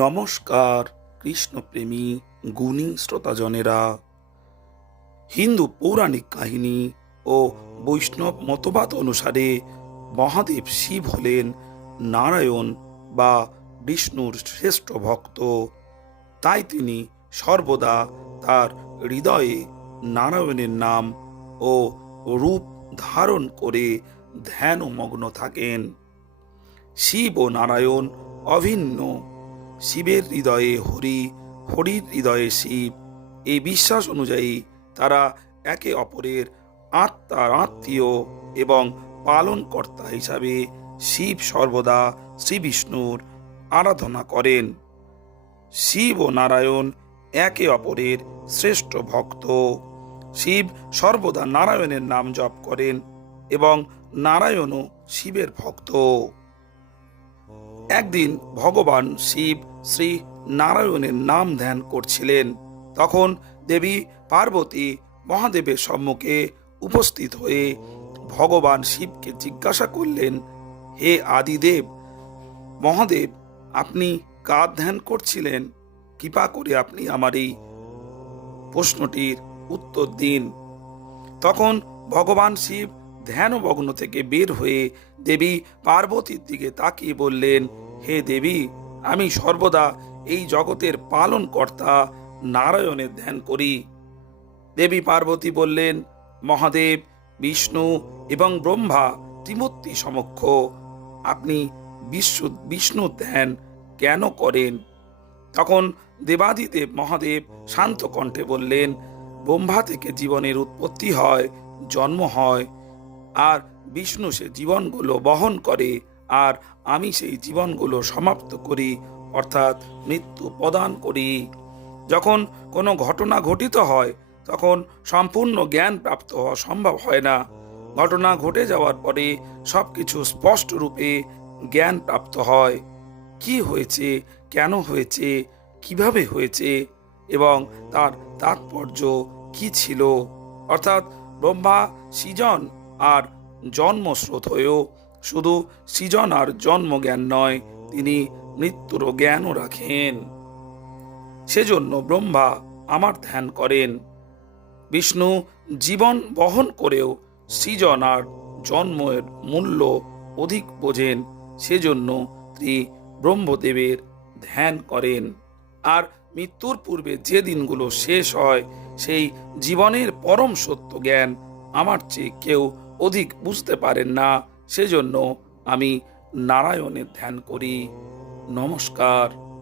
নমস্কার কৃষ্ণপ্রেমী গুণী শ্রোতাজনেরা। হিন্দু পৌরাণিক কাহিনী ও বৈষ্ণব মতবাদ অনুসারে মহাদেব শিব হলেন নারায়ণ বা বিষ্ণুর শ্রেষ্ঠ ভক্ত। তাই তিনি সর্বদা তার হৃদয়ে নারায়ণের নাম ও রূপ ধারণ করে ধ্যানমগ্ন থাকেন। শিব ও নারায়ণ অভিন্ন। শিবের হৃদয়ে হরি, হরির হৃদয়ে শিব। এই বিশ্বাস অনুযায়ী তারা একে অপরের আত্মার আত্মীয় এবং পালনকর্তা হিসাবে শিব সর্বদা শ্রী বিষ্ণুর আরাধনা করেন। শিব ও নারায়ণ একে অপরের শ্রেষ্ঠ ভক্ত। শিব সর্বদা নারায়ণের নাম জপ করেন এবং নারায়ণও শিবের ভক্ত। একদিন ভগবান শিব শ্রী নারায়ণের নাম ধ্যান করছিলেন। তখন দেবী পার্বতী মহাদেবের সম্মুখে উপস্থিত হয়ে ভগবান শিবকে জিজ্ঞাসা করলেন, হে আদিদেব, মহাদেব, আপনি কার ধ্যান করছিলেন? কৃপা করে আপনি আমার এই প্রশ্নটির উত্তর দিন। তখন ভগবান শিব ধ্যানমগ্ন থেকে বের হয়ে দেবী পার্বতীর দিকে তাকিয়ে বললেন, হে দেবী, আমি সর্বদা এই জগতের পালনকর্তা নারায়ণের ধ্যান করি। দেবী পার্বতী বললেন, মহাদেব, বিষ্ণু এবং ব্রহ্মা ত্রিমূর্তি সমক্ষ আপনি বিষ্ণু ধ্যান কেন করেন? তখন দেবাদিদেব মহাদেব শান্ত কণ্ঠে বললেন, ব্রহ্মা থেকে জীবনের উৎপত্তি হয়, জন্ম হয়, আর বিষ্ণু সে জীবনগুলো বহন করে, আর আমি সেই জীবনগুলো সমাপ্ত করি, অর্থাৎ মৃত্যু প্রদান করি। যখন কোনো ঘটনা ঘটিত হয় তখন সম্পূর্ণ জ্ঞান প্রাপ্ত হওয়া সম্ভব হয় না। ঘটনা ঘটে যাওয়ার পরে সবকিছু স্পষ্ট রূপে জ্ঞান প্রাপ্ত হয়। কি হয়েছে, কেন হয়েছে, কিভাবে হয়েছে এবং তার তাৎপর্য কি ছিল। অর্থাৎ ব্রহ্মা সৃজন আর জন্মস্রোত হয়েও শুধু সৃজন আর জন্ম জ্ঞান নয়, তিনি মৃত্যুরও জ্ঞানও রাখেন। সেজন্য ব্রহ্মা আমার ধ্যান করেন। বিষ্ণু জীবন বহন করেও সৃজন আর জন্মের মূল্য অধিক বোঝেন, সেজন্য তিনি ব্রহ্মদেবের ধ্যান করেন। আর মৃত্যুর পূর্বে যে দিনগুলো শেষ হয় সেই জীবনের পরম সত্য জ্ঞান আমার চেয়ে কেউ অধিক বুঝতে পারেন না। সেজন্য আমি নারায়ণের ধ্যান করি। নমস্কার।